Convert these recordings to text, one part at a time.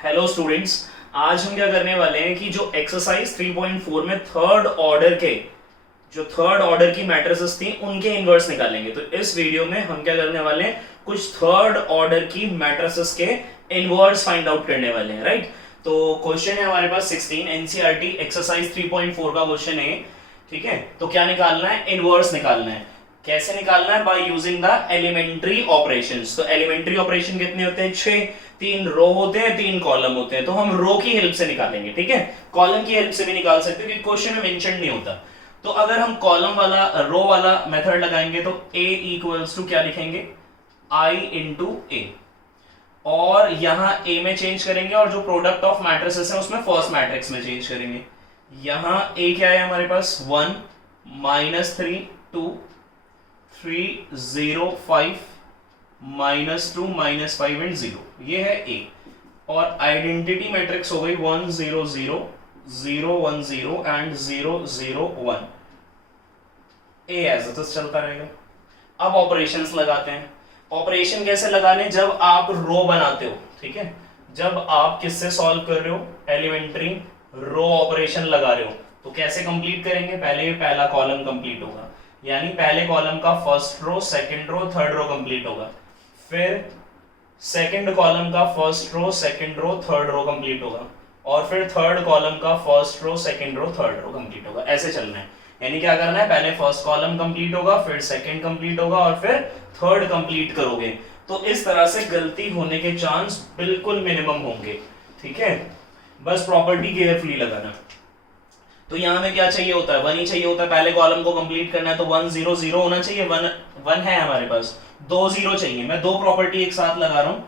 Hello students, आज हम क्या करने वाले हैं कि जो एक्सरसाइज 3.4 में थर्ड ऑर्डर की मैट्रिसेस थी उनके इनवर्स निकालेंगे। तो इस वीडियो में हम क्या करने वाले हैं, कुछ थर्ड ऑर्डर की मैट्रिसेस के इनवर्स फाइंड आउट करने वाले हैं। राइट, तो क्वेश्चन है हमारे पास 16 एनसीईआरटी एक्सरसाइज 3.4 का क्वेश्चन है। ठीक है, तो क्या निकालना है, इनवर्स निकालना है। कैसे निकालना है, by using the elementary operations. तो एलिमेंट्री ऑपरेशन कितने होते हैं, 6। 3 रो होते हैं, 3 कॉलम होते हैं। तो हम रो की हेल्प से निकालेंगे। ठीक है, कॉलम की हेल्प से भी निकाल सकते हैं क्योंकि क्वेश्चन में मेंशन नहीं होता। तो अगर हम कॉलम वाला रो वाला मेथड लगाएंगे तो a इक्वल्स टू क्या लिखेंगे, i इंटू ए, और यहां a में चेंज करेंगे और जो प्रोडक्ट ऑफ मैट्रिसेस है उसमें फर्स्ट मैट्रिक्स में चेंज करेंगे। यहां a क्या है हमारे पास, 1 -3 2 3 0 5 -2 -5 एंड 0, ये है a। और आइडेंटिटी मैट्रिक्स हो गई 1 0 0 0 1 0 and 0 0 1। A as it is चलता रहेगा। अब ऑपरेशंस लगाते हैं। ऑपरेशन कैसे लगाने, जब आप रो बनाते हो। ठीक है, जब आप किससे सॉल्व कर रहे हो, एलिमेंट्री रो ऑपरेशन लगा रहे हो, तो कैसे कंप्लीट करेंगे, पहले पहला कॉलम कंप्लीट होगा, यानी पहले कॉलम का first row, second row, third row complete होगा। फिर सेकंड कॉलम का first row, second row, third row complete होगा, और फिर थर्ड कॉलम का first row, second row, third row complete होगा। ऐसे चलना है, यानी क्या करना है, पहले फर्स्ट कॉलम कंप्लीट होगा, फिर सेकंड कंप्लीट होगा, और फिर थर्ड कंप्लीट करोगे। तो इस तरह से गलती होने के चांस बिल्कुल मिनिमम होंगे। ठीक है, बस प्रॉपर्टी केयरफुली लगाना। तो यहां में क्या चाहिए होता है, 1 ही चाहिए होता है। पहले कॉलम को कंप्लीट करना है तो 1 0 0 होना चाहिए। 1 है हमारे पास, 2 0 चाहिए। मैं दो प्रॉपर्टी एक साथ लगा रहा हूं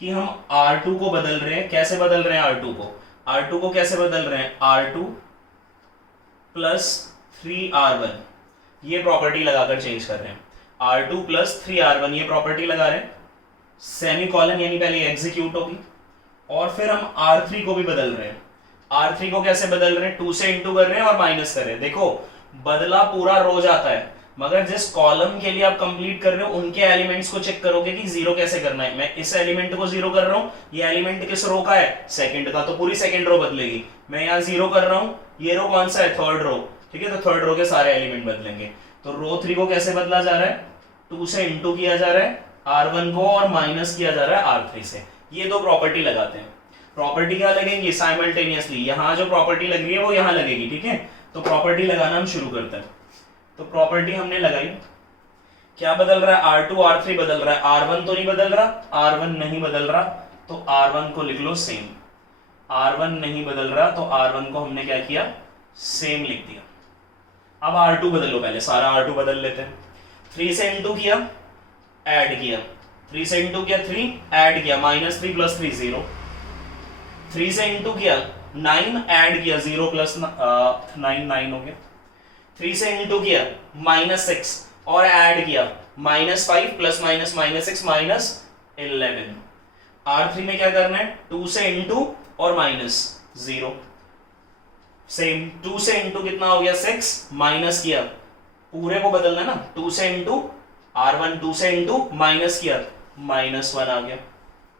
कि हम R2 को बदल रहे हैं। कैसे बदल रहे हैं R2 को, R2 को कैसे बदल रहे हैं, R2 प्लस 3R1, ये प्रॉपर्टी लगाकर चेंज कर रहे हैं। R2 प्लस 3R1 ये प्रॉपर्टी लगा रहे हैं, सेमी कॉलन यानी पहले एग्जीक्यूट होगी, और फिर हम R3 को भी बदल रहे हैं। R3 को कैसे बदल रहे हैं, 2 से इंटू कर रहे हैं और माइनस कर रहे हैं। देखो बदला पूरा रो जाता है, मगर जिस कॉलम के लिए आप कंप्लीट कर रहे हो उनके एलिमेंट्स को चेक करोगे कि जीरो कैसे करना है। मैं इस एलिमेंट को जीरो कर रहा हूं, ये एलिमेंट किस रो का है, सेकंड का, तो पूरी सेकंड रो बदलेगी। मैं यहाँ जीरो कर रहा हूं, ये रो कौन सा है, थर्ड रो। ठीक है, तो थर्ड रो के सारे एलिमेंट बदलेंगे। तो रो 3 को कैसे बदला जा रहा है, 2 से इंटू किया जा रहा है R1 को, और माइनस किया जा रहा है R3 से। ये दो प्रॉपर्टी लगाते हैं। प्रॉपर्टी क्या लगेंगी, साइमल्टेनियसली यहाँ जो प्रॉपर्टी लग रही है वो यहाँ लगेगी। ठीक है, तो प्रॉपर्टी लगाना हम शुरू करते हैं। तो प्रॉपर्टी हमने लगाई, क्या बदल रहा है, R2 R3 बदल रहा है, R1 तो नहीं बदल रहा, R1 नहीं बदल रहा, तो R1 को लिख लो सेम। R1 नहीं बदल रहा तो R1 को हमने क्या किया, सेम लिख दिया। अब R2 बदलो, पहले सारा R2 बदल लेते हैं। 3 से इंटू किया, ऐड किया, 3 से इंटू किया 3, ऐड किया, -3 + 3 0। 3 से इंटू किया 9, ऐड किया 0 + 9 9 हो गया। 3 से इंटू किया -6 और ऐड किया -5 + -6 -11। R3 में क्या करना है, 2 से इंटू और -0, सेम 2 से इंटू कितना हो गया 6, माइनस किया, पूरे को बदलना ना, 2 से इंटू R1, 2 से इंटू माइनस किया -1 आ गया।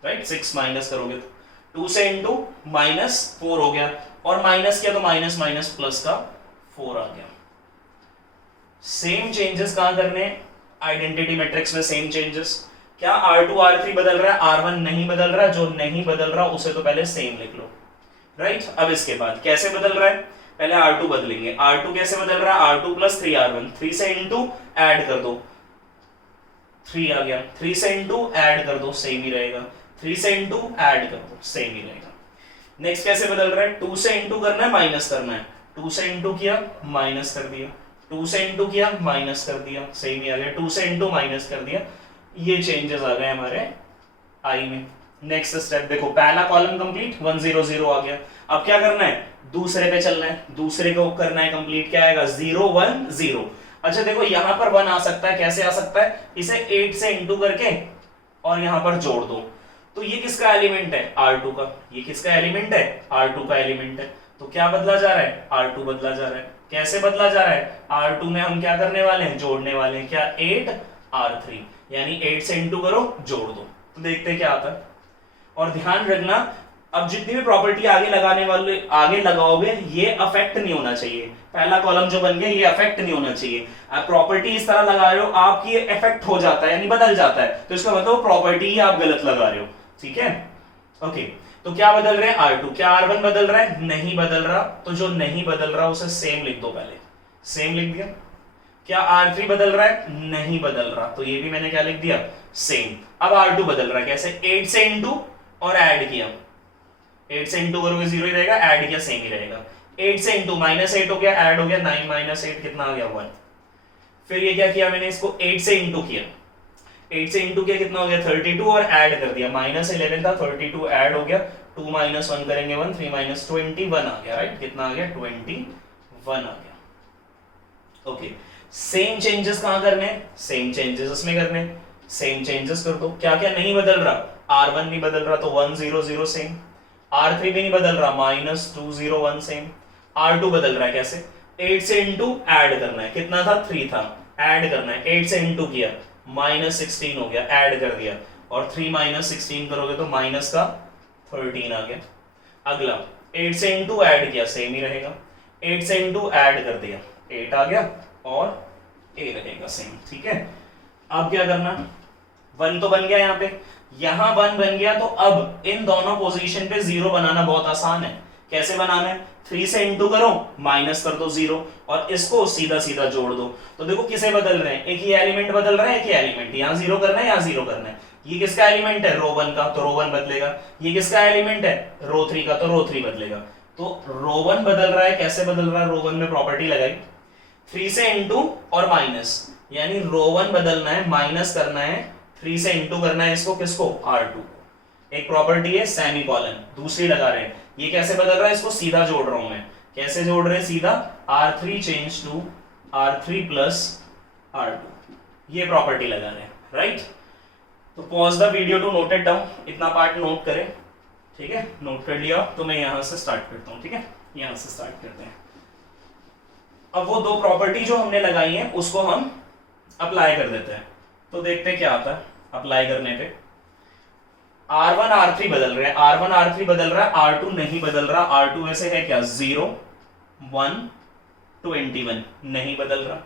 राइट, 6 माइनस करोगे तो 2 से इंटू -4 हो गया, और माइनस किया तो माइनस माइनस प्लस का 4 आ गया। सेम चेंजेस कहां करने, आइडेंटिटी मैट्रिक्स में सेम चेंजेस। क्या R2 R3 बदल रहा है, R1 नहीं बदल रहा, जो नहीं बदल रहा उसे तो पहले सेम लिख लो। राइट, अब इसके बाद कैसे बदल रहा है, पहले R2 बदलेंगे। R2 कैसे बदल रहा है, R2 + 3R1, 3 से इंटू ऐड कर दो, 3 आ गया, 3 से इंटू ऐड कर दो, सेम ही रहेगा, 3 से इंटू ऐड कर दो, सेम ही रहेगा। नेक्स्ट कैसे बदल रहा है, 2 से इंटू करना है, माइनस करना है, 2 से इंटू किया माइनस कर दिया, 2 से इंटू किया माइनस कर दिया, सेम ही आ गया, 2 से इंटू माइनस कर दिया। ये चेंजेस आ गए हमारे आई में। नेक्स्ट स्टेप देखो, पहला कॉलम कंप्लीट, 1 0 0 आ गया। अब क्या करना है, दूसरे पे चलना है, दूसरे को करना है कंप्लीट। क्या आएगा, 0 1 0। अच्छा देखो यहां पर 1 आ सकता है, कैसे आ सकता है, इसे 8 से इंटू करके और यहां पर जोड़ दो। तो ये किसका एलिमेंट है, R2 का। ये किसका एलिमेंट है, R2 का एलिमेंट है। तो क्या बदला जा रहा है, R2 बदला जा रहा है। कैसे बदला जा रहा है, R2 में हम क्या करने वाले हैं, जोड़ने वाले हैं। क्या, 8 R3, यानी 8 से इंटू करो, जोड़ दो, तो देखते क्या आता है। और ध्यान रखना अब जितनी भी प्रॉपर्टी आगे लगाओगे ये अफेक्ट नहीं होना चाहिए, पहला कॉलम जो बन गया ये अफेक्ट नहीं होना चाहिए। आप प्रॉपर्टी इस तरह लगा रहे हो आपकी इफेक्ट हो जाता है यानी बदल जाता है, तो इसका मतलब प्रॉपर्टी ही आप गलत लगा रहे हो, ठीक है। ओके, तो क्या बदल रहे हैं R2, क्या R1 बदल रहा है? नहीं बदल रहा, तो जो नहीं बदल रहा उसे सेम लिख दो, पहले सेम लिख दिया। क्या R3 बदल रहा है? नहीं बदल रहा, तो ये भी मैंने क्या लिख दिया? सेम। अब R2 बदल रहा है, कैसे? 8 से इंटू और ऐड किया, 8 से इंटू करोगे 0 ही रहेगा, ऐड किया सेम ही रहेगा। 8 से इंटू -8 हो गया, ऐड हो गया 9 - 8 कितना आ गया? 1। फिर ये क्या किया मैंने? इसको 8 से इंटू किया, 8 से इंटू किया कितना हो गया? 32 और ऐड कर दिया, -11 था 32 ऐड हो गया, 2 - 1 करेंगे 1, 3 - 20 1 आ गया, राइट? कितना आ गया? 21 आ गया। ओके, सेम चेंजेस कहां करने? सेम चेंजेस इसमें करने, सेम चेंजेस कर दो। क्या क्या नहीं बदल रहा? R1 नहीं बदल रहा तो 1 0 0 सेम, R3 भी नहीं बदल रहा -2 0 1 सेम, R2 बदल रहा है, कैसे? 8 से इंटू ऐड करना है, कितना था? 3 था, ऐड करना है, 8 से इंटू किया -16 हो गया, ऐड कर दिया, और 3 - 16 करोगे तो माइनस का 13 आ गया। अगला 8 से इंटू ऐड किया, सेम ही रहेगा, 8 से इंटू ऐड कर दिया 8 आ गया, और A रहेगा सेम, ठीक है। अब क्या करना? 1 तो बन गया, यहां 1 बन गया, तो अब इन दोनों पोजीशन पे 0 बनाना बहुत आसान है। कैसे बनाना है? 3 से इंटू करो, माइनस कर दो 0, और इसको सीधा सीधा जोड़ दो। तो देखो किसे बदल रहे हैं? एक ही एलिमेंट बदल रहा है, एक ही एलिमेंट, यहां 0 करना है, यहां 0 करना है। ये किसका एलिमेंट है? रो 1 का, तो रो 1 बदलेगा। ये किसका एलिमेंट है? रो 3 का, तो रो 3 बदलेगा। तो रो 1 बदल रहा है, कैसे बदल रहा है? रो 1 में प्रॉपर्टी लगाई, 3 से इंटू और माइनस, यानी रो 1 बदलना है, माइनस करना है, 3 से इंटू करना है इसको, किसको? R2 को। एक प्रॉपर्टी है सेमीकोलन, दूसरी लगा रहे हैं। ये कैसे बदल रहा है? इसको सीधा जोड़ रहा हूं मैं। कैसे जोड़ रहे हैं? सीधा, R3 change to R3 plus R2, ये प्रॉपर्टी लगा रहे हैं, राइट? तो pause the video to note it down, इतना पार्ट नोट करें, ठीक है? नोट कर लिया तो मैं यहां से स्टार्ट करता हूं, ठीक है? यहां से स्टार्ट करते हैं। अब वो दो प्रॉपर्टी जो हमने लगाई है उसको हम अप्लाई कर देते हैं, तो देखते हैं क्या आता है अप्लाई करने पे। R1 R3 बदल रहे हैं, R1 R3 बदल रहा है, R2 नहीं बदल रहा। R2 ऐसे है क्या? 0 1 21 नहीं बदल रहा।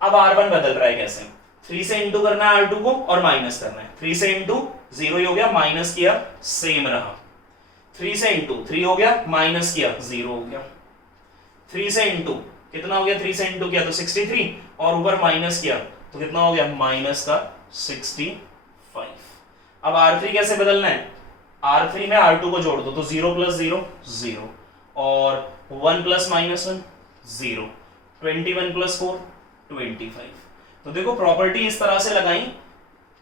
अब R1 बदल रहा है, कैसे? 3 से इंटू करना है R2 को और माइनस करना है, 3 से इंटू 0 ही हो गया, माइनस किया सेम रहा, 3 से इंटू 3 हो गया, माइनस किया 0 हो गया, 3 से इंटू कितना हो गया? 3 से इंटू किया तो 63, और ऊपर माइनस किया तो कितना हो गया? माइनस का 65। अब R3 कैसे बदलना है? R3 में R2 को जोड़ दो, तो 0 प्लस 0 0, और 1 प्लस -1 0, 21 प्लस 4 25। तो देखो प्रॉपर्टी इस तरह से लगाई,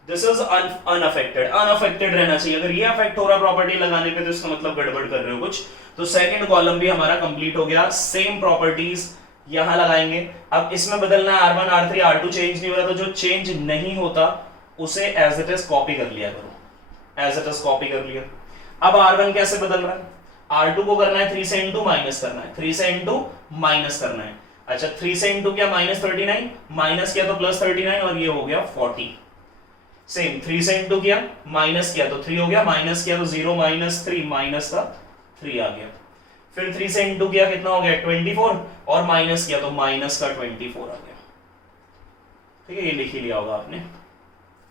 दिस इज अनअफेक्टेड, अनअफेक्टेड रहना चाहिए। अगर ये अफेक्ट हो रहा प्रॉपर्टी लगाने पे तो इसका मतलब गड़बड़ कर रहे हो कुछ। तो सेकंड कॉलम भी हमारा कंप्लीट हो गया, सेम प्रॉपर्टीज यहां लगाएंगे। अब इसमें बदलना है R1 R3, R2 चेंज नहीं हो रहा, तो जो चेंज नहीं होता उसे एज इट इज कॉपी कर लिया करो, एज इट इज कॉपी कर लिया। अब R1 कैसे बदल रहा है? R2 को करना है 3 से इंटू माइनस करना है, 3 से इंटू माइनस करना है। अच्छा 3 से इंटू किया -39, माइनस किया तो +39, और ये हो गया 40। सेम 3 से इंटू किया, माइनस किया तो 3 हो गया, माइनस किया तो 0 - 3 माइनस का 3 आ गया। फिर 3 से इंटू किया कितना हो गया? 24, और माइनस किया तो माइनस का 24 आ गया, ठीक है? ये लिख ही लिया होगा आपने।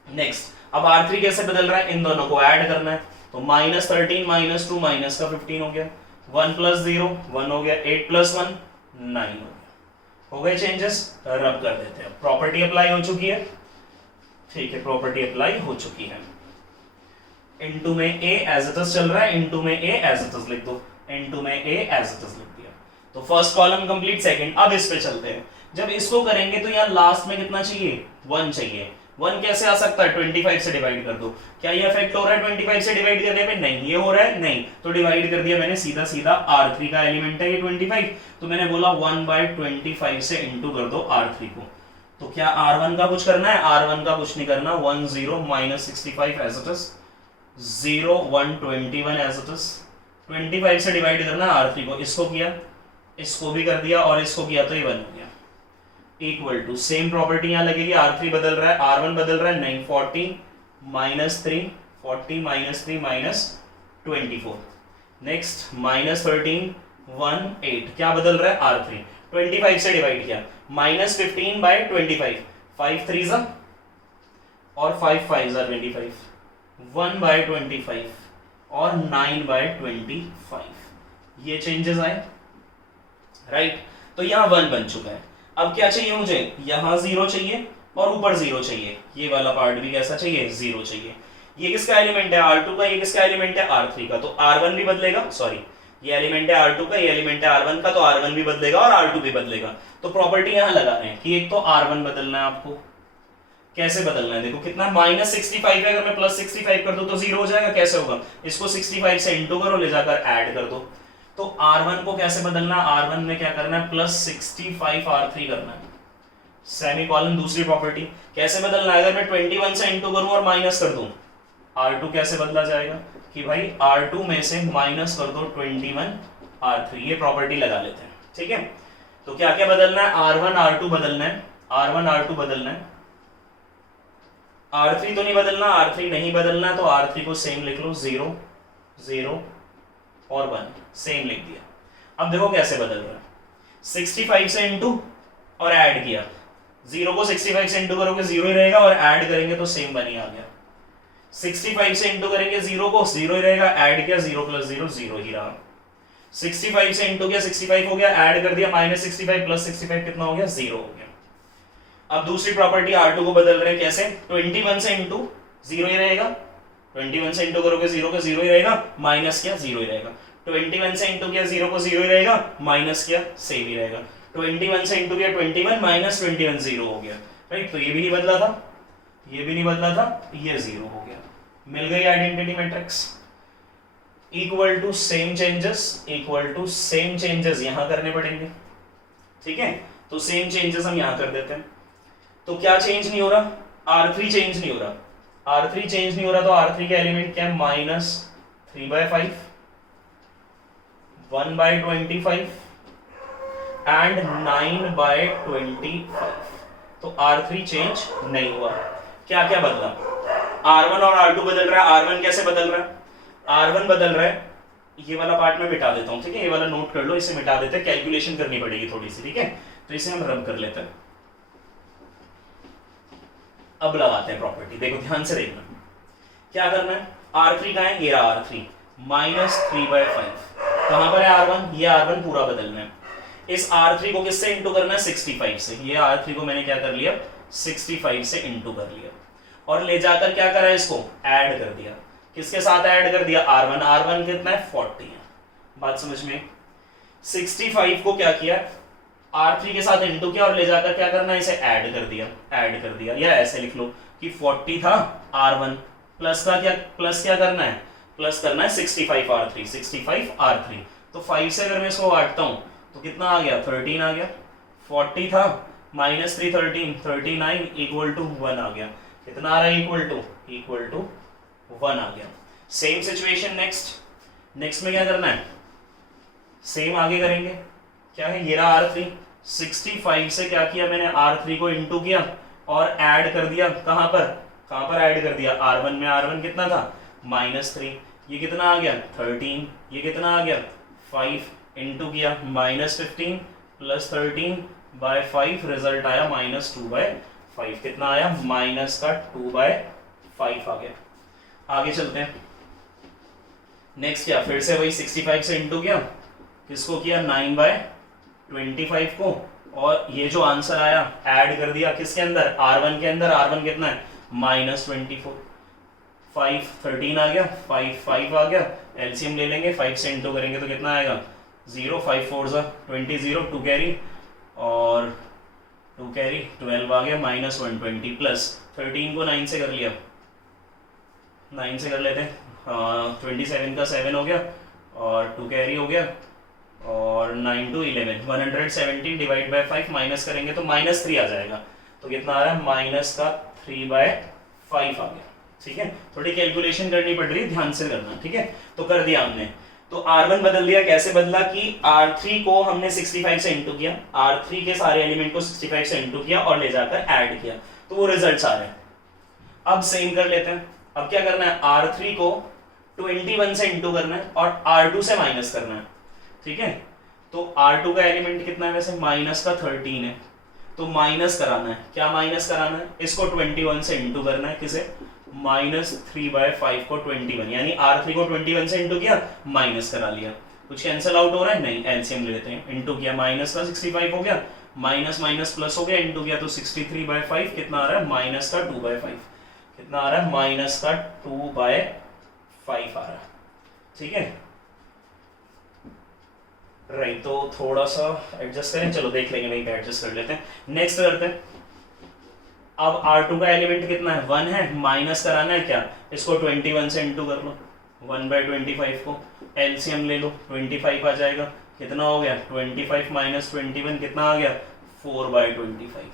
नेक्स्ट, अब R3 कैसे बदल रहा है? इन दोनों को ऐड करना है, तो -13 -2 माइनस का 15 हो गया, 1 प्लस 0 1 हो गया, 8 प्लस 1 9 हो गए चेंजेस। रब कर देते हैं, प्रॉपर्टी अप्लाई हो चुकी है, ठीक है? प्रॉपर्टी अप्लाई हो चुकी है। इनटू में A एज इट इज चल रहा है, इनटू में A एज इट इज लिख दो, इनटू में A एज इट इज लिख दिया। तो फर्स्ट कॉलम कंप्लीट, सेकंड। अब इस पे चलते हैं। जब इसको करेंगे तो यहाँ लास्ट में कितना चाहिए? 1 चाहिए। 1 कैसे आ सकता है? 25 से डिवाइड कर दो। क्या ये इफेक्ट हो रहा है 25 से डिवाइड करने पे? नहीं, ये हो रहा है नहीं, तो डिवाइड कर दिया मैंने सीधा सीधा। R3 का एलिमेंट है ये 25, तो मैंने बोला 1/25 से इंटू कर दो R3 को। तो क्या R1 का कुछ करना है? R1 का कुछ नहीं करना, 1 0 -65 as it is, 0 1 21 as it is, 25 से डिवाइड करना R3 को। इसको किया, इसको भी कर दिया, और इसको किया तो ये 1 हो गया। इक्वल टू सेम प्रॉपर्टी यहां लगेगी, R3 बदल रहा है, R1 बदल रहा है नहीं, 40 -3 40 -3 -24, नेक्स्ट -13 1 8, क्या बदल रहा है R3, 25 से डिवाइड किया, -15/25, 5 3 और 5 5 25, 1/25 और 9/25, ये चेंजेस आए, राइट। तो यहाँ 1 बन चुका है। अब क्या चाहिए मुझे, यहाँ 0 चाहिए और ऊपर 0 चाहिए, ये वाला पार्ट भी कैसा चाहिए, 0 चाहिए। ये किसका एलिमेंट है, R2 का, ये किसका एलिमेंट है, R3 का, तो R1 भी बदलेगा, सॉरी ये एलिमेंट है R2 का, ये एलिमेंट है R1 का, तो R1 भी बदलेगा और R2 भी बदलेगा। तो प्रॉपर्टी यहाँ लगा रहे हैं कि एक तो R1 बदलना है आपको, कैसे बदलना है, देखो कितना -65 है, अगर मैं +65 कर दूं तो 0 हो जाएगा, कैसे होगा, इसको 65 से इंटू करो, ले जाकर ऐड कर दो। तो R1 को कैसे बदलना, R1 में क्या करना है, +65 R3 करना है, सेमीकोलन। दूसरी प्रॉपर्टी कैसे बदलना है, अगर मैं 21 से इंटू करूं और माइनस कर दूं, R2 कैसे बदला जाएगा कि भाई R2 में से माइनस कर दो 21 R3, ये प्रॉपर्टी लगा लेते हैं, ठीक है। तो क्या क्या बदलना है, R1 R2 बदलना है, R1 R2 बदलना है, R3 तो नहीं बदलना, R3 नहीं बदलना, तो R3 को सेम लिख लो, 0 0 और 1 सेम लिख दिया। अब देखो कैसे बदल रहा है, 65 से इंटू और ऐड किया, 0 को 65 से इंटू करोगे 0 ही रहेगा, और ऐड करेंगे तो सेम 1 ही आ गया। 65 से इंटू करेंगे 0 को, 0 ही रहेगा, ऐड किया 0 + 0 0 ही रहा। 65 से इंटू किया 65 हो गया, ऐड कर दिया -65 + 65 कितना हो गया, 0 हो गया। अब दूसरी प्रॉपर्टी R2 को बदल रहे हैं, कैसे, 21 से इंटू 0 ही रहेगा, 21 से इंटू करोगे 0 का 0 ही रहेगा, माइनस किया 0 ही रहेगा, 21 से इंटू किया 0 को 0 ही रहेगा, माइनस किया सेम ही रहेगा, 21 से इंटू किया 21 -21 0 हो गया, राइट। तो ये भी नहीं बदला था, ये भी नहीं बदला था, ये 0 हो गया, मिल गई identity matrix. Equal to same changes, equal to same changes यहां करने पड़ेंगे, ठीक है। तो सेम चेंजेस हम यहां कर देते हैं। तो क्या चेंज नहीं हो रहा, R3 चेंज नहीं हो रहा, R3 चेंज नहीं हो रहा, तो R3 के एलिमेंट क्या है, -3/5, 1/25 एंड 9/25। तो R3 चेंज नहीं हुआ। क्या क्या बदला, R1 और R2 बदल रहा है। R1 कैसे बदल रहा है, R1 बदल रहा है, ये वाला पार्ट मैं मिटा देता हूं, ठीक है, ये वाला नोट कर लो, इसे मिटा देते हैं, कैलकुलेशन करनी पड़ेगी थोड़ी सी, ठीक है। तो इसे हम रब कर लेते हैं। अब लगाते हैं प्रॉपर्टी, देखो ध्यान से देखना, क्या करना है, R3 का है, ये रहा R3, -3/5, कहां पर है R1, ये R1 पूरा बदलना है। इस R3 को किससे इंटू करना है, 65 से, ये R3 को मैंने क्या कर लिया, 65 से इंटू कर लिया, और ले जाकर क्या करा, इसको ऐड कर दिया, किसके साथ ऐड कर दिया, R1, R1 कितना है, 40 है, बात समझ में। 65 को क्या किया, R3 के साथ इंटू किया, और ले जाकर क्या करना है, इसे ऐड कर दिया, ऐड कर दिया, या ऐसे लिख लो कि 40 था R1, प्लस का क्या, प्लस क्या करना है, प्लस करना है 65 R3, 65 R3। तो 5 से अगर मैं इसको काटता हूं तो कितना आ गया, 13 आ गया, 40 था -3 13 39 इक्वल टू 1 आ गया, कितना आ रहा है, इक्वल टू 1 आ गया। सेम सिचुएशन नेक्स्ट में क्या करना है, सेम आगे करेंगे, क्या है, ये रहा R3, 65 से क्या किया मैंने, R3 को इंटू किया और ऐड कर दिया, कहां पर ऐड कर दिया, R1 में, R1 कितना था, -3, ये कितना आ गया, 13, ये कितना आ गया, 5, इंटू किया -15 + 13/5, रिजल्ट आया -2/5, कितना आया, -2/5 आ गया। आगे चलते हैं, नेक्स्ट क्या, फिर से वही 65 से इंटू किया, किसको किया, 9/25 को, और ये जो आंसर आया ऐड कर दिया किसके अंदर, R1 के अंदर, R1 कितना है, -24, 5 13 आ गया, 5 आ गया, एलसीएम ले लेंगे, 5 से इंटू करेंगे तो कितना आएगा, 0, 5 4 20, 2 कैरी और 2 कैरी 12 आ गया, -120 प्लस 13 को 9 से कर लिया, 9 से कर लेते हैं, 27 का 7 हो गया और 2 कैरी हो गया, और 9 2 11, 117 डिवाइड बाय 5 माइनस करेंगे तो -3 आ जाएगा, तो कितना आ रहा है, -3/5 आ गया, ठीक है। थोड़ी कैलकुलेशन करनी पड़ रही है, ध्यान से करना, ठीक है। तो कर दिया हमने, तो R1 बदल दिया, कैसे बदला कि R3 को हमने 65 से इंटू किया, R3 के सारे एलिमेंट को 65 से इंटू किया और ले जाकर ऐड किया, तो वो रिजल्ट्स आ रहे हैं। अब सेम कर लेते हैं, अब क्या करना है, R3 को 21 से इंटू करना है और R2 से माइनस करना है, ठीक है। तो R2 का एलिमेंट कितना है वैसे, माइनस का 13 है, तो माइनस कराना है, क्या माइनस कराना है, इसको 21 से इंटू करना है, किसे, -3/5 को 21, यानी R3 को 21 से इंटू किया, माइनस करा लिया। कुछ कैंसिल आउट हो रहा है, नहीं, एलसीएम ले लेते हैं, इंटू किया, माइनस का 65 हो गया, माइनस माइनस प्लस हो गया, इंटू किया तो 63/5 कितना आ रहा है, माइनस का 2/5, कितना आ रहा है, माइनस का 2/5 आ रहा है, ठीक है। राइट, तो थोड़ा सा एडजस्ट करें, चलो देख लेंगे, वहीं पे एडजस्ट कर लेते हैं। नेक्स्ट करते हैं, अब R2 का एलिमेंट कितना है, 1 है, माइनस कराना है क्या, इसको 21 से इंटू कर लो, 1/25 को, एलसीएम ले लो, 25 आ जाएगा, कितना हो गया, 25 माइनस 21 कितना आ गया, 4/25,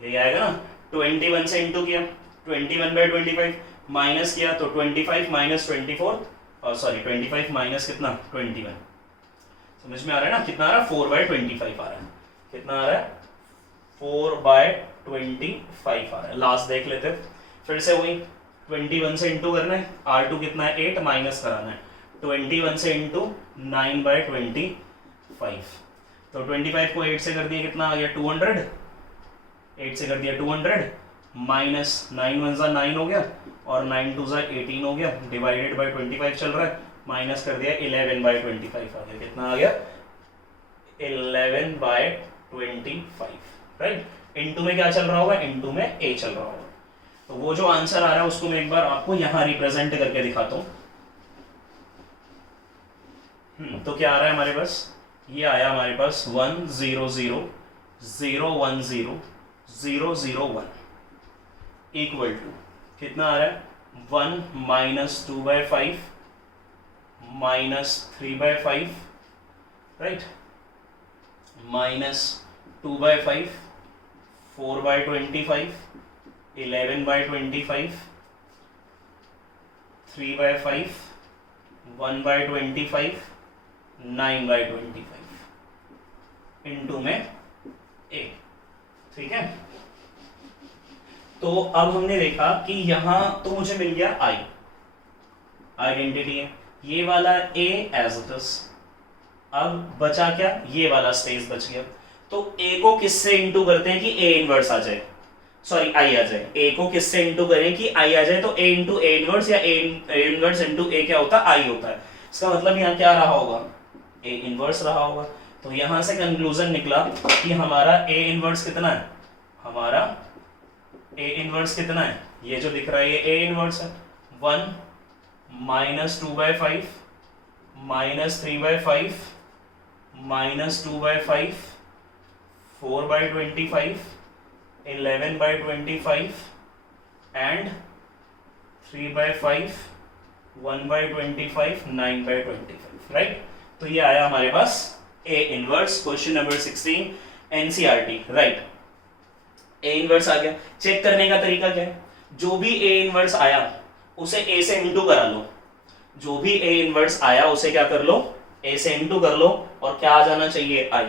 यही आएगा ना। 21 से इंटू किया, 21/25 माइनस किया तो 25 माइनस 24, और सॉरी 25 माइनस कितना, 21, समझ में आ रहा है ना, कितना आ रहा है, 4/25 आ रहा है, कितना आ रहा है, 4/25 आ रहा है। लास्ट देख लेते हैं, फिर से वही 21 से इंटू करना है, R2 कितना है, 8, माइनस कराना है, 21 से इंटू 9/25, तो 25 को 8 से कर दिया, कितना आ गया, 200, 8 से कर दिया 200, माइनस 9 1 ज़ा 9 हो गया, और 9 2 ज़ा 18 हो गया, डिवाइडेड बाय 25 चल रहा है, माइनस कर दिया 11/25 आ गया, कितना आ गया, 11/25, राइट। इनटू में क्या चल रहा होगा, इनटू में a चल रहा होगा। तो वो जो आंसर आ रहा है उसको मैं एक बार आपको यहां रिप्रेजेंट करके दिखाता हूं। तो क्या आ रहा है हमारे पास, ये आया हमारे पास 1 0 0 0 1 0 0 0 1 इक्वल टू कितना आ रहा है, 1 minus 2/5 minus 3/5, right, minus 2/5 4/25 11/25 3/5 1/25 9/25 into में a, ठीक है। तो अब हमने देखा कि यहां तो मुझे मिल गया i, आइडेंटिटी है, ये वाला a एज इट इज, अब बचा क्या, ये वाला स्पेस बच गया। तो a को किससे इंटू करते हैं कि a इनवर्स आ जाए, सॉरी i आ जाए, a को किससे इंटू करें कि i आ जाए, तो a इंटू a इनवर्स या a इनवर्स इंटू a क्या होता है, i होता है। इसका मतलब यहाँ क्या रहा होगा, a इनवर्स रहा होगा। तो यहां से कंक्लूजन निकला कि हमारा a इनवर्स कितना है, हमारा a इनवर्स कितना है, ये जो दिख रहा है ये a इनवर्स है, 1 minus 2/5 minus 3/5 minus 2/5 4/25 11/25 and 3/5 1/25 9/25, right. तो ये आया हमारे पास A inverse, question number 16 NCERT, right. A inverse आ गया, चेक करने का तरीका क्या है, जो भी A इनवर्स आया उसे A से इंटू करा लो, जो भी A इनवर्स आया उसे क्या कर लो, A से इंटू कर लो, और क्या आ जाना चाहिए, I।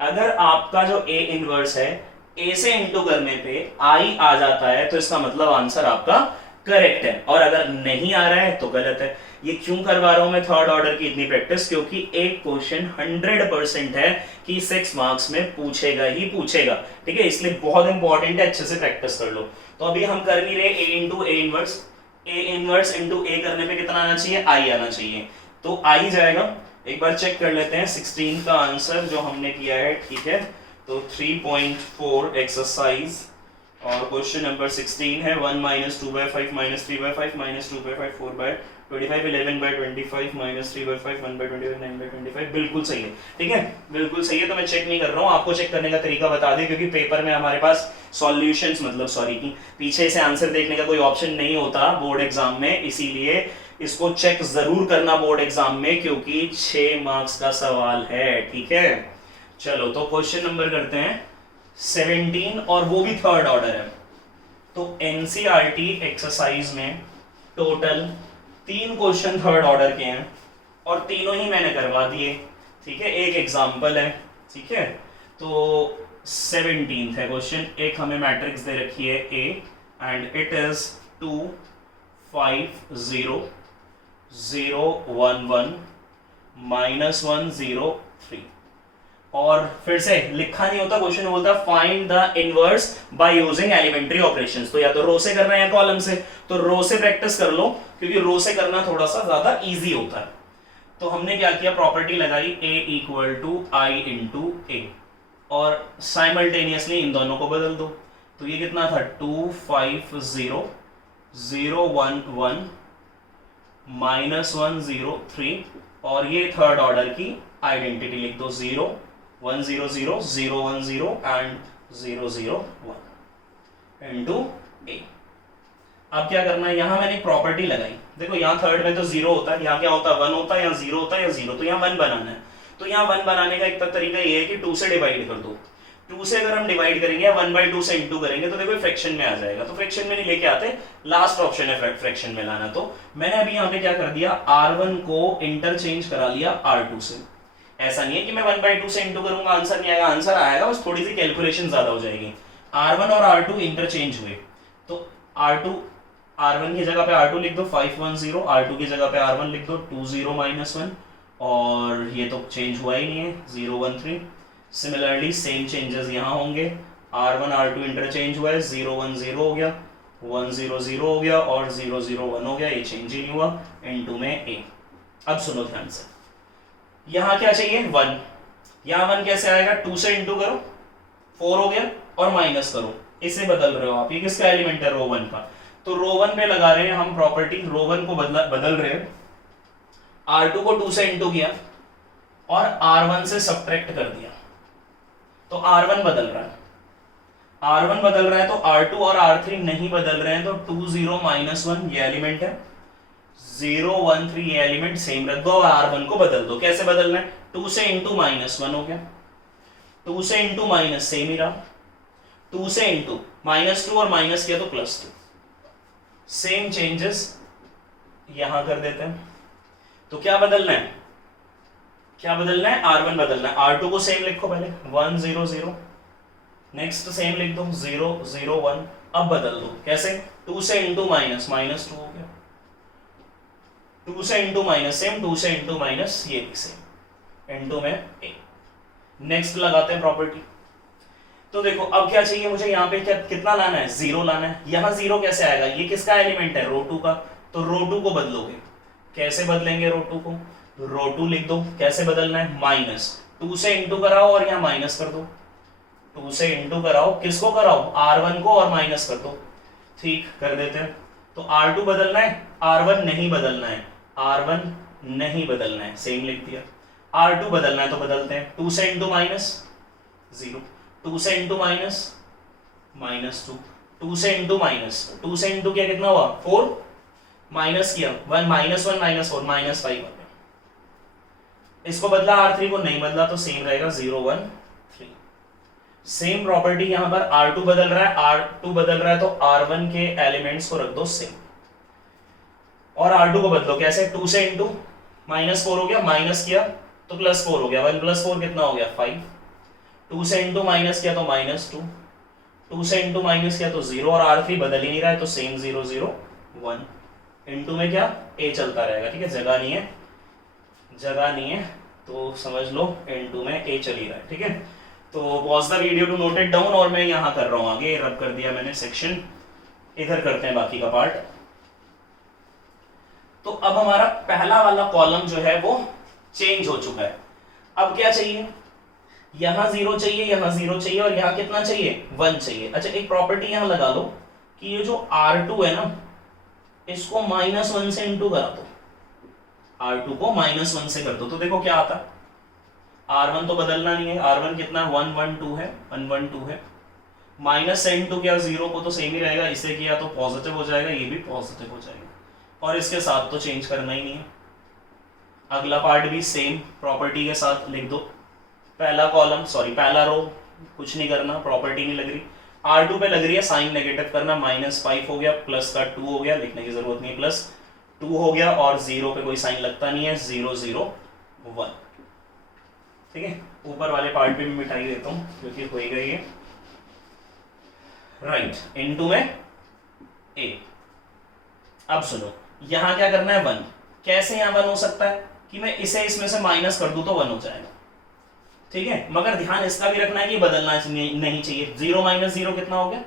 अगर आपका जो A इनवर्स है A से इंटू करने पे I आ जाता है तो इसका मतलब आंसर आपका करेक्ट है, और अगर नहीं आ रहा है तो गलत है। ये क्यों करवा रहा हूं मैं थर्ड ऑर्डर की इतनी प्रैक्टिस, क्योंकि एक क्वेश्चन 100% है कि 6 मार्क्स में पूछेगा ही पूछेगा, ठीक है, इसलिए बहुत इंपॉर्टेंट है, अच्छे से प्रैक्टिस कर लो। तो अभी हम कर नहीं रहे A into A inverse, A inverse into A करने पे कितना आना चाहिए, I आना चाहिए, तो I जाएगा। एक बार चेक कर लेते हैं 16 का आंसर जो हमने किया है, ठीक है। तो 3.4 एक्सरसाइज, और क्वेश्चन नंबर 16 है 1 माइनस 2/5 माइनस 3/5 माइनस 2/5 4/25 11/25 माइनस 3/5 1/25 9/25, बिल्कुल सही है, ठीक है, बिल्कुल सही है। तो मैं चेक नहीं कर रहा हूँ, आपको चेक करने का तरीका बता दें, क्योंकि पेपर में हमारे पास सॉल्यूशंस मतलब सॉरी की पीछे से आंसर देखने का कोई ऑप्शन नहीं होता बोर्ड एग्जाम में, इसीलिए इसको चेक जरूर करना बोर्ड एग्जाम में, क्योंकि 6 मार्क्स का सवाल है, ठीक है। चलो तो क्वेश्चन नंबर करते हैं 17, और वो भी थर्ड ऑर्डर है। तो एनसीईआरटी एक्सरसाइज में टोटल 3 क्वेश्चन थर्ड ऑर्डर के हैं, और तीनों ही मैंने करवा दिए, ठीक है, एक एग्जाम्पल है, ठीक है। तो 17th है क्वेश्चन, एक हमें मैट्रिक्स दे रखी है A एंड इट इज 2 5 0 011 -103। और फिर से लिखा नहीं होता, क्वेश्चन बोलता find the inverse by using elementary operations. तो या तो रो से करना है या कॉलम से, तो रो से प्रैक्टिस कर लो क्योंकि रो से करना थोड़ा सा ज्यादा इजी होता है। तो हमने क्या किया, प्रॉपर्टी लगाई A equal to I into A और साइमल्टेनियसली इन दोनों को बदल दो। तो ये कितना था 250,011 -103 और ये थर्ड ऑर्डर की आइडेंटिटी लिख दो 0 1 0 0 0 1 0 एंड 0 0 1 इंटू ए। अब क्या करना है, यहां मैंने एक प्रॉपर्टी लगाई, देखो यहां थर्ड में तो 0 होता है, यहाँ क्या होता है 1 होता है, यहाँ 0 होता है या 0, तो यहाँ 1 बनाना है। तो यहाँ 1 बनाने का एक तरीका ये है कि 2 से डिवाइड कर दो। 2 से अगर हम डिवाइड करेंगे 1/2 से इंटू करेंगे तो देखो फ्रैक्शन में आ जाएगा। तो फ्रैक्शन में नहीं लेके आते, लास्ट ऑप्शन है फ्रैक्शन में लाना। तो मैंने अभी यहाँ पे क्या कर दिया, R1 को इंटरचेंज करा लिया R2 से। ऐसा नहीं है कि मैं 1/2 से इंटू करूंगा आंसर नहीं आएगा, आंसर आएगा, बस थोड़ी सी कैलकुलेशन ज्यादा हो जाएगी। R1 और R2 इंटरचेंज हुए तो R1 की जगह पे R2 लिख दो 510, R2 की जगह पे R1 लिख दो 20 -1 और ये तो चेंज हुआ ही नहीं है 013। सिमिलरली सेम चेंजेस यहाँ होंगे, R1 R2 इंटरचेंज हुआ है, 010 हो गया, 100 हो गया और 001 हो गया, ये चेंज ही नहीं हुआ, इनटू में A। अब सुनो ध्यान से, यहाँ क्या चाहिए 1, यहाँ 1 कैसे आएगा, 2 से इंटू करो 4 हो गया और माइनस करो, इसे बदल रहे हो आप, ये किसका एलिमेंट है रो 1 का। तो रो 1 पे लगा रहे हैं हम प्रॉपर्टी, रो 1 को बदल रहे हैं, R2 को 2 से इंटू किया और R1 से सब्ट्रैक्ट कर दिया, तो R1 बदल रहा है, R1 बदल रहा है, तो R2 और R3 नहीं बदल रहे हैं, तो 20 -1 ये एलिमेंट है, 013 ये एलिमेंट सेम रख दो और R1 को बदल दो। कैसे बदलना है, 2 से इंटू -1 हो गया, 2 से इंटू माइनस सेम ही रहा, 2 से इंटू -2 और माइनस किया तो +2, सेम चेंजेस यहां कर देते हैं। तो क्या बदलना है, क्या बदलना है, R1 बदलना है, R2 को सेम लिखो पहले 100, नेक्स्ट सेम लिख दो 001, अब बदल दो कैसे, 2 से इंटू -2 हो गया, 2 से इंटू माइनस सेम, 2 से इंटू माइनस ये भी सेम, इंटू में A। नेक्स्ट लगाते हैं प्रॉपर्टी। तो देखो अब क्या चाहिए मुझे, यहाँ पे क्या कितना लाना है, 0 लाना है। यहाँ 0 कैसे आएगा, ये किसका एलिमेंट है रो 2 का, तो रो 2 को बदलोगे, कैसे बदलेंगे रो 2को, रो 2 लिख दो, कैसे बदलना है, -2 से इंटू कराओ और यहाँ माइनस कर दो, 2 से इंटू कराओ, किसको कराओ, R1 को और माइनस कर दो, ठीक कर देते हैं। तो R2 बदलना है, R1 नहीं बदलना है, R1 नहीं बदलना है, सेम लिख दिया। R2 बदलना है तो बदलते हैं, 2 से इंटू -0, 2 से इंटू -2, 2 से इंटू -2 से इंटू किया कितना हुआ 4, माइनस किया 1 -4 -5 हो गया। इसको बदला R3 को नहीं बदला तो सेम रहेगा 013। सेम प्रॉपर्टी यहां पर R2 बदल रहा है, R2 बदल रहा है तो R1 के एलिमेंट्स को रख दो सेम और R2 को बदलो कैसे, 2 से इंटू -4 हो गया, माइनस किया तो +4 हो गया, 1 + 4 कितना हो गया 5, 2 से इंटू माइनस किया तो -2, 2 से इंटू माइनस किया तो 0 और R3 बदल ही नहीं रहा है तो सेम 001, इंटू में क्या A चलता रहेगा, ठीक है, जगह नहीं है तो समझ लो इंटू में A चल ही रहा है, ठीक है। तो pause the video to note it down और मैं यहाँ कर रहा हूँ आगे, रब कर दिया मैंने सेक्शन, इधर करते हैं बाकी का पार्ट। तो अब हमारा पहला वाला कॉलम जो है वो चेंज हो चुका है। अब क्या चाहिए, यहां 0 चाहिए, यहां 0 चाहिए और यहां कितना चाहिए 1 चाहिए। अच्छा एक प्रॉपर्टी यहां लगा लो कि ये जो R2 है ना, इसको -1 से इंटू करा दो, R2 को -1 से कर दो, तो देखो क्या आता है, R1 तो बदलना नहीं है, R1 कितना 112 है, 112 है, माइनस से इंटू किया 0 को तो सेम ही रहेगा, इसे किया तो पॉजिटिव हो जाएगा, ये भी पॉजिटिव हो जाएगा और इसके साथ तो चेंज करना ही नहीं है। अगला पार्ट भी सेम प्रॉपर्टी के साथ लिख दो, पहला रो कुछ नहीं करना, प्रॉपर्टी नहीं लग रही, R2 पे लग रही है, साइन नेगेटिव करना, -5 हो गया, प्लस का 2 हो गया, लिखने की जरूरत नहीं, +2 हो गया और 0 पे कोई साइन लगता नहीं है, 001, ठीक है। ऊपर वाले पार्ट भी मैं मिटाई देता हूँ क्योंकि हो ही गई है, राइट, इनटू में A। अब सुनो यहां क्या करना है 1, कैसे यहाँ 1 हो सकता है कि मैं इसे इसमें से माइनस कर दूं तो 1 हो जाएगा, ठीक है। मगर ध्यान इसका भी रखना है कि बदलना नहीं चाहिए। 0 माइनस 0 कितना हो गया,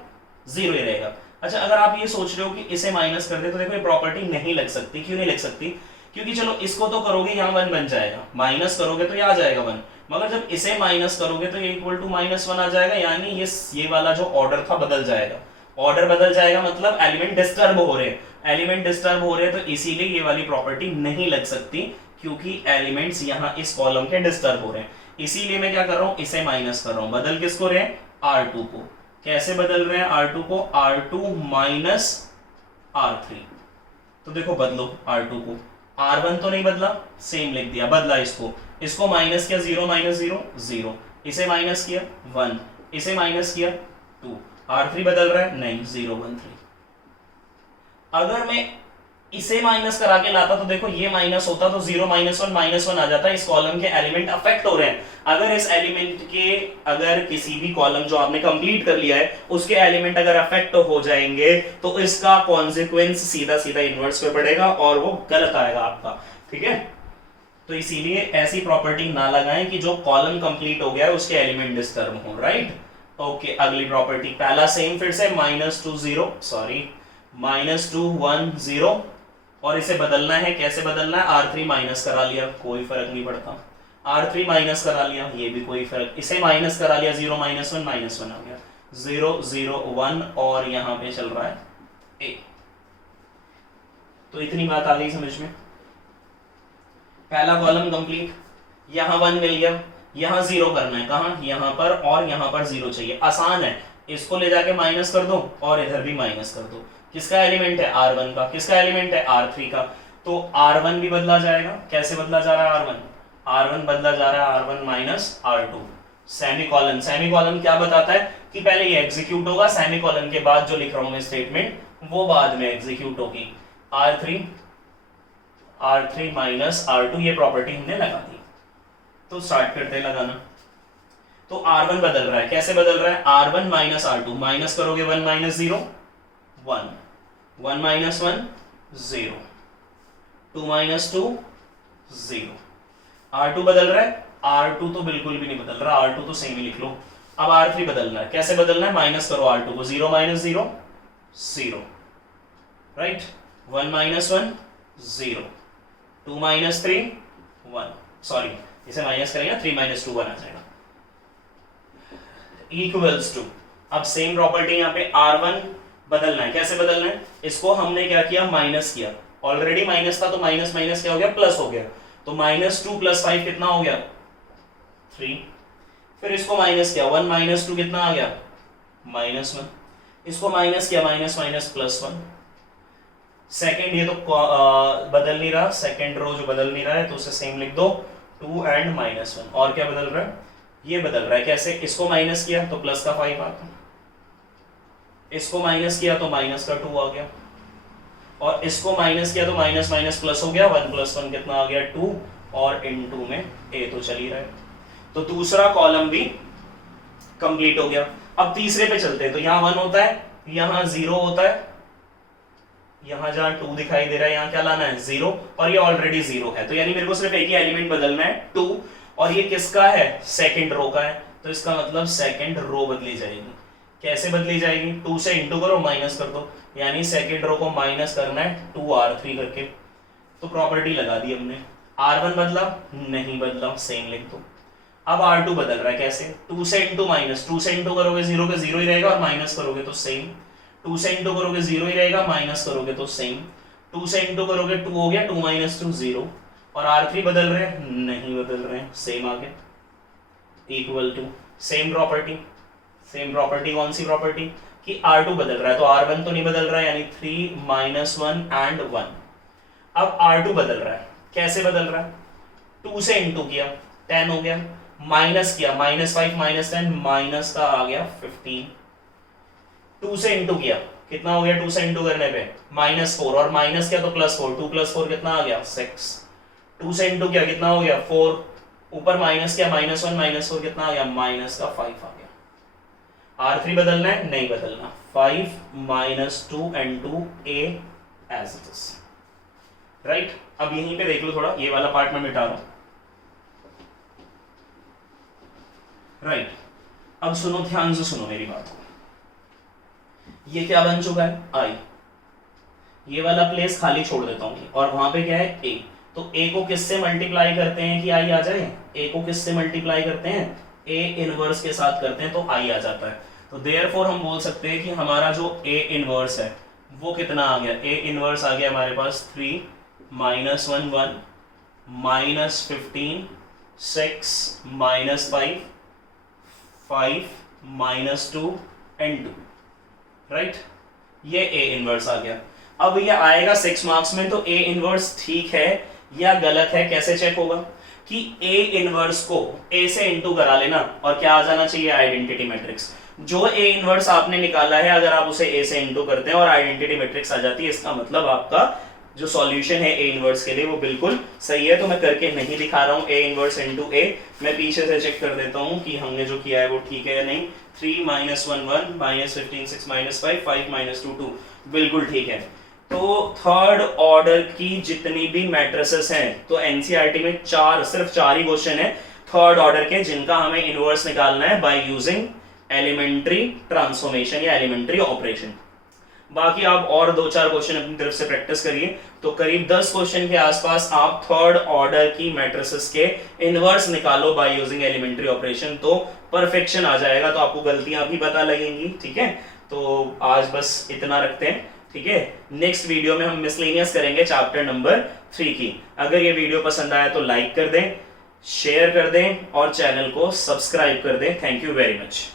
0 ही रहेगा। अच्छा, अगर आप ये सोच रहे हो कि इसे माइनस कर दे तो देखो ये प्रॉपर्टी नहीं लग सकती। क्यों नहीं लग सकती? क्योंकि चलो इसको तो करोगे यहाँ 1 बन जाएगा, माइनस करोगे तो यहाँ आ जाएगा 1, मगर जब इसे माइनस करोगे तो ये इक्वल टू -1 आ जाएगा, यानी ये वाला जो ऑर्डर था बदल जाएगा। ऑर्डर बदल जाएगा मतलब एलिमेंट डिस्टर्ब हो रहे हैं, एलिमेंट डिस्टर्ब हो रहे हैं, तो इसीलिए ये वाली प्रॉपर्टी नहीं लग सकती, क्योंकि एलिमेंट्स यहाँ इस कॉलम के डिस्टर्ब हो रहे हैं। इसीलिए मैं क्या कर रहा हूं, इसे माइनस कर रहा हूं। बदल किसको रहे हैं, R2 को। कैसे बदल रहे हैं R2 को, R2 माइनस R3। तो देखो बदलो R2 को, R1 तो नहीं बदला, सेम लिख दिया, बदला इसको माइनस किया, 0 माइनस 0 0, इसे माइनस किया 1, इसे माइनस किया 2, R3 बदल रहा है नहीं, 0 1 3। अगर मैं इसे माइनस करा के लाता तो देखो ये माइनस होता तो 0 -1 आ जाता। इस कॉलम के एलिमेंट अफेक्ट हो रहे हैं। अगर इस एलिमेंट के, अगर किसी भी कॉलम जो आपने कंप्लीट कर लिया है उसके एलिमेंट अगर अफेक्ट हो जाएंगे तो इसका कॉन्सिक्वेंस सीधा सीधा इनवर्स पे पड़ेगा और वो गलत आएगा आपका, ठीक है। तो इसीलिए ऐसी प्रॉपर्टी ना लगाएं कि जो कॉलम कंप्लीट हो गया है उसके एलिमेंट डिस्टर्ब हो, राइट। ओके, अगली प्रॉपर्टी, पहला सेम फिर से -2 0, सॉरी -2 1 0, और इसे बदलना है। कैसे बदलना है, R3 माइनस करा लिया, कोई फर्क नहीं पड़ता, R3 माइनस करा लिया, ये भी कोई फर्क, इसे माइनस करा लिया, 0 -1 -1 आ गया, 0 0 1, और यहां पे चल रहा है A। तो इतनी बात आ गई समझ में। पहला कॉलम कंप्लीट, यहां 1 मिल गया, यहां 0 करना है, कहां, यहां पर, और यहां पर 0 चाहिए। आसान है, इसको ले जाके माइनस कर दो और इधर भी माइनस कर दो। किसका एलिमेंट है, R1 का, किसका एलिमेंट है, R3 का। तो R1 भी बदला जाएगा। कैसे बदला जा रहा है R1, R1 बदला जा रहा है R1 minus R2। Semicolon, semicolon क्या बताता है कि पहले ये एग्जीक्यूट होगा, सेमीकोलन के बाद जो लिख रहा हूं मैं स्टेटमेंट वो बाद में एग्जीक्यूट होगी। R3 माइनस R2, ये प्रॉपर्टी हमने लगा दी। तो स्टार्ट करते हैं लगाना। तो R1 बदल रहा है, कैसे बदल रहा है, R1 माइनस R2, माइनस करोगे 1 माइनस 0 1, 1 माइनस 1 0, 2 माइनस 2 0। R2 बदल रहा है, R2 तो बिल्कुल भी नहीं बदल रहा, R2 तो सेम ही लिख लो। अब R3 बदलना है, कैसे बदलना है, माइनस करो R2 को, 0 minus 0 0, right, 1 minus 1 0, 2 minus 3 1, sorry इसे माइनस करेंगे 3 माइनस 2 1 आ जाएगा, इक्वल्स टू। अब सेम प्रॉपर्टी यहाँ पे R1 बदलना है, कैसे बदलना है, इसको हमने क्या किया, माइनस किया, ऑलरेडी माइनस था तो माइनस माइनस क्या हो गया, प्लस हो गया। तो -2 + 5 कितना हो गया, 3। फिर इसको माइनस किया, 1 माइनस 2 कितना आ गया, -1। इसको माइनस किया, माइनस माइनस प्लस 1। सेकेंड ये तो बदल नहीं रहा, सेकेंड रो जो बदल नहीं रहा है तो उसे सेम लिख दो, 2 एंड -1। और क्या बदल रहा है, ये बदल रहा है, कैसे, इसको माइनस किया तो प्लस का 5 आता, इसको माइनस किया तो माइनस का 2 आ गया, और इसको माइनस किया तो माइनस माइनस प्लस हो गया, 1 + 1 कितना आ गया, 2, और इनटू में ए तो चल ही रहा है। तो दूसरा कॉलम भी कंप्लीट हो गया। अब तीसरे पे चलते हैं। तो यहाँ 1 होता है, यहाँ 0 होता है, यहाँ जहाँ 2 दिखाई दे रहा है यहाँ क्या लाना है, 0, और ये ऑलरेडी 0 है, तो यानी मेरे को सिर्फ एक ही एलिमेंट बदलना है 2, और ये किसका है, सेकंड रो का है, तो इसका मतलब सेकंड रो बदली जाएगी। कैसे बदली जाएगी, 2 से इंटू करो, माइनस कर दो, यानी सेकंड रो को माइनस करना है 2R3 करके। तो प्रॉपर्टी लगा दी हमने। R1 बदला नहीं बदला, सेम लिख दो। अब R2 बदल रहा है, कैसे, 2 से इंटू माइनस, 2 से इंटू करोगे 0 का 0 ही रहेगा, और माइनस करोगे तो सेम, 2 से इंटू करोगे 0 ही रहेगा, माइनस करोगे तो सेम, 2 से इंटू करोगे 2 हो गया, 2 - 2 0, और R3 बदल रहे हैं, नहीं बदल रहे हैं, सेम आ गया, equal to same property. Same property कौन सी प्रॉपर्टी, कि R2 बदल रहा है तो R1 तो नहीं बदल रहा है, यानी 3 - 1 एंड 1। अब R2 बदल रहा है, कैसे बदल रहा है, 2 से इंटू किया 10 हो गया, माइनस किया, -5 - 10, माइनस का आ गया 15, 2 से इंटू किया कितना हो गया, 2 से इंटू करने पे -4, और माइनस किया तो +4, 2 + 4 कितना आ गया, 6, 2 से इंटू किया कितना हो गया, 4, ऊपर माइनस किया, -1 - 4 कितना आ गया, -5 आ गया। R3 बदलना है, नहीं बदलना, 5 - 2 and 2 A as it is। Right. अब यहीं पे देख लो थोड़ा, ये वाला पार्ट मैं मिटा रहा हूं, राइट। अब सुनो, ध्यान से सुनो मेरी बात को। ये क्या बन चुका है, आई। ये वाला प्लेस खाली छोड़ देता हूं और वहां पे क्या है, ए। तो ए को किससे मल्टीप्लाई करते हैं कि आई आ जाए, ए को किससे मल्टीप्लाई करते हैं, ए इनवर्स के साथ करते हैं तो आई आ जाता है। तो देयरफॉर हम बोल सकते हैं कि हमारा जो ए इनवर्स है वो कितना आ गया, ए इनवर्स आ गया हमारे पास 3 -1 1 -15 6 -5 5 -2 and 2, राइट। ये ए इनवर्स आ गया। अब ये आएगा 6 मार्क्स में, तो ए इनवर्स ठीक है या गलत है कैसे चेक होगा कि ए इनवर्स को ए से इंटू करा लेना और क्या आ जाना चाहिए, आइडेंटिटी मैट्रिक्स। जो ए इनवर्स आपने निकाला है अगर आप उसे ए से इंटू करते हैं और आइडेंटिटी मैट्रिक्स आ जाती है, इसका मतलब आपका जो सॉल्यूशन है ए इनवर्स के लिए वो बिल्कुल सही है। तो मैं करके नहीं दिखा रहा हूं ए इनवर्स इनटू ए, मैं पीछे से चेक कर देता हूं कि हमने जो किया है वो ठीक है या नहीं। 3 -1 1 -15 6 -5 5 -2 2 बिल्कुल ठीक है। तो थर्ड ऑर्डर की जितनी भी मैट्रिसेस हैं, तो एनसीईआरटी में सिर्फ चार ही क्वेश्चन है थर्ड ऑर्डर के जिनका हमें इनवर्स निकालना है बाय यूजिंग एलिमेंट्री ट्रांसफॉर्मेशन या एलिमेंट्री ऑपरेशन। बाकी आप और 2-4 क्वेश्चन अपनी तरफ से प्रैक्टिस करिए, तो करीब 10 क्वेश्चन के आसपास आप थर्ड ऑर्डर की मैट्रिसेस के इनवर्स निकालो बाय यूजिंग एलिमेंट्री ऑपरेशन, तो परफेक्शन आ जाएगा, तो आपको गलतियां भी पता लगेंगी। ठीक है, तो आज बस इतना रखते हैं। ठीक है, नेक्स्ट वीडियो में हम मिसलेनियस करेंगे चैप्टर नंबर 3 की। अगर ये वीडियो पसंद आया तो लाइक कर दें, शेयर कर दें और चैनल को सब्सक्राइब कर दें। Thank you very much.